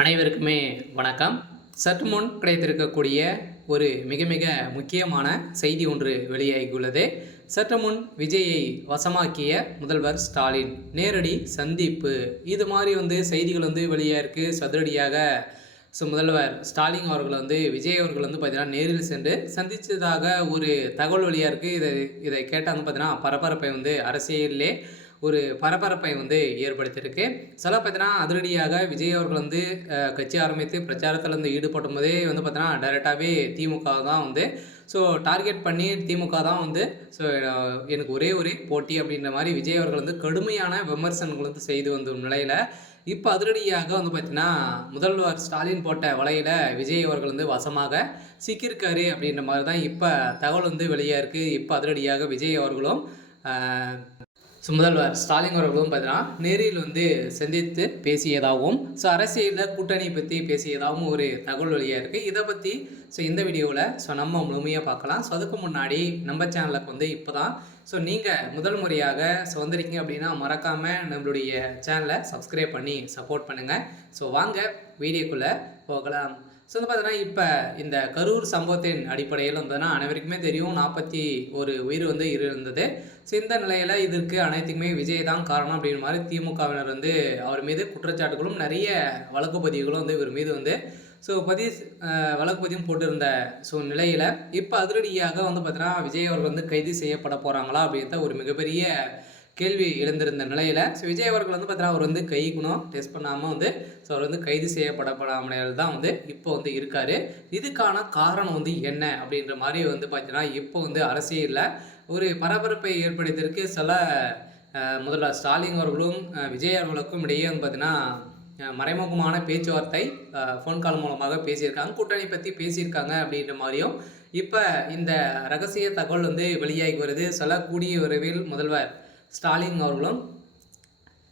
அனைவருக்குமே வணக்கம். சற்று முன் கிடைத்திருக்கக்கூடிய ஒரு மிக மிக முக்கியமான செய்தி ஒன்று வெளியாகியுள்ளது. சற்று முன் விஜயை வசமாக்கிய முதல்வர் ஸ்டாலின் நேரடி சந்திப்பு, இது மாதிரி செய்திகள் வெளியாயிருக்கு. சதுரடியாக முதல்வர் ஸ்டாலின் அவர்கள் விஜய் அவர்கள் பார்த்தீங்கன்னா நேரில் சென்று சந்தித்ததாக ஒரு தகவல் வெளியாக இருக்குது. இதை கேட்டால் பார்த்தீங்கன்னா பரபரப்பை அரசியலிலே ஒரு பரபரப்பை ஏற்படுத்தியிருக்கு. சில பார்த்தீங்கன்னா அதிரடியாக விஜய் அவர்கள் கட்சி ஆரம்பித்து பிரச்சாரத்தில் ஈடுபடும் போதே பார்த்தீங்கன்னா டைரெக்டாகவே திமுக தான் ஸோ டார்கெட் பண்ணி திமுக தான் ஸோ எனக்கு ஒரே போட்டி அப்படின்ற மாதிரி விஜய் அவர்கள் கடுமையான விமர்சனங்கள் செய்து வந்த நிலையில் இப்போ அதிரடியாக பார்த்தீங்கன்னா முதல்வர் ஸ்டாலின் போட்ட வலையில் விஜய் அவர்கள் வசமாக சிக்கியிருக்காரு அப்படின்ற மாதிரி தான் இப்போ தகவல் வெளியாக இருக்குது. இப்போ அதிரடியாக விஜய் அவர்களும் முதல்வர் ஸ்டாலின் அவர்களும் பார்த்தீங்கன்னா நேரில் சந்தித்து பேசியதாகவும் அரசியலில் கூட்டணி பற்றி பேசியதாகவும் ஒரு தகவல் வெளியாக இருக்குது. இதை பற்றி இந்த வீடியோவில் நம்ம முழுமையாக பார்க்கலாம். அதுக்கு முன்னாடி நம்ம சேனலுக்கு இப்போ தான் நீங்கள் முதல் முறையாக வந்திருக்கீங்க அப்படின்னா மறக்காமல் நம்மளுடைய சேனலை சப்ஸ்கிரைப் பண்ணி சப்போர்ட் பண்ணுங்கள். வாங்க வீடியோக்குள்ளே போகலாம். பார்த்தீங்கன்னா இப்போ இந்த கரூர் சம்பவத்தின் அடிப்படையில் அனைவருக்குமே தெரியும் 41 உயிர் இருந்தது. இந்த நிலையில் இதற்கு அனைத்துக்குமே விஜய் தான் காரணம் அப்படின்ற மாதிரி திமுகவினர் அவர் மீது குற்றச்சாட்டுகளும் நிறைய வழக்கு பதிவுகளும் இவர் மீது வழக்கு பதிவும் போட்டிருந்த நிலையில் இப்போ அதிரடியாக பார்த்தீங்கன்னா விஜய் அவர்கள் கைது செய்யப்பட போகிறாங்களா அப்படின்ற ஒரு மிகப்பெரிய கேள்வி எழுந்திருந்த நிலையில் விஜய் அவர்கள் பார்த்தீங்கன்னா அவர் கைக்குணம் டெஸ்ட் பண்ணாமல் அவர் கைது செய்யப்படப்படாமல் தான் இப்போ இருக்கார். இதுக்கான காரணம் என்ன அப்படின்ற மாதிரி பார்த்தீங்கன்னா இப்போ அரசியலில் ஒரு பரபரப்பை ஏற்படுத்தியிருக்கு. சில முதல்வர் ஸ்டாலின் அவர்களும் விஜய் அவர்களுக்கும் இடையே பார்த்தீங்கன்னா மறைமுகமான பேச்சுவார்த்தை ஃபோன் கால் மூலமாக பேசியிருக்காங்க, கூட்டணி பற்றி பேசியிருக்காங்க அப்படின்ற மாதிரியும் இப்போ இந்த ரகசிய தகவல் வெளியாகி வருது. சில கூடிய விரைவில் முதல்வர் ஸ்டாலின் அவர்களும்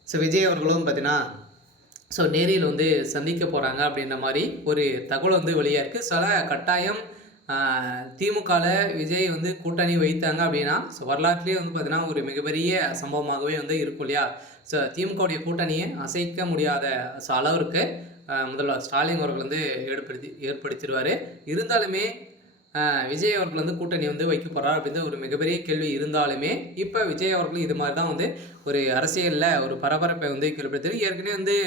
விஜய் அவர்களும் பார்த்தீங்கன்னா நேரில் சந்திக்க போகிறாங்க அப்படின்ற மாதிரி ஒரு தகவல் வெளியாக இருக்குது. சில கட்டாயம் திமுகவில் விஜய் கூட்டணி வைத்தாங்க அப்படின்னா வரலாற்றிலே பார்த்தீங்கன்னா ஒரு மிகப்பெரிய சம்பவமாகவே இருக்கும் இல்லையா. திமுகவுடைய கூட்டணியை அசைக்க முடியாத அளவிற்கு முதல்வர் ஸ்டாலின் அவர்கள் ஏற்படுத்திடுவார். இருந்தாலுமே விஜய் அவர்கள் கூட்டணி வைக்க போகிறார் அப்படின்ற ஒரு மிகப்பெரிய கேள்வி இருந்தாலுமே இப்போ விஜய் அவர்கள் இது மாதிரி தான் ஒரு அரசியலில் ஒரு பரபரப்பை ஏற்படுத்தி ஏற்கனவே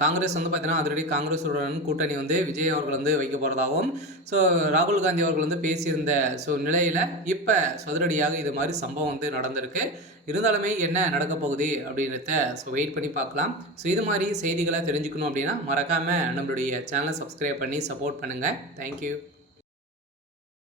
காங்கிரஸ் பார்த்தீங்கன்னா ஆல்ரெடி காங்கிரஸுடன் கூட்டணி விஜய் அவர்கள் வைக்க போகிறதாகவும் ராகுல் காந்தி அவர்கள் பேசியிருந்த நிலையில் இப்போ சதுரடியாக இது மாதிரி சம்பவம் நடந்திருக்கு. இருந்தாலுமே என்ன நடக்க போகுது அப்படின்றத வெயிட் பண்ணி பார்க்கலாம். இது மாதிரி செய்திகளை தெரிஞ்சுக்கணும் அப்படின்னா மறக்காமல் நம்மளுடைய சேனலை சப்ஸ்கிரைப் பண்ணி சப்போர்ட் பண்ணுங்கள். தேங்க்யூ.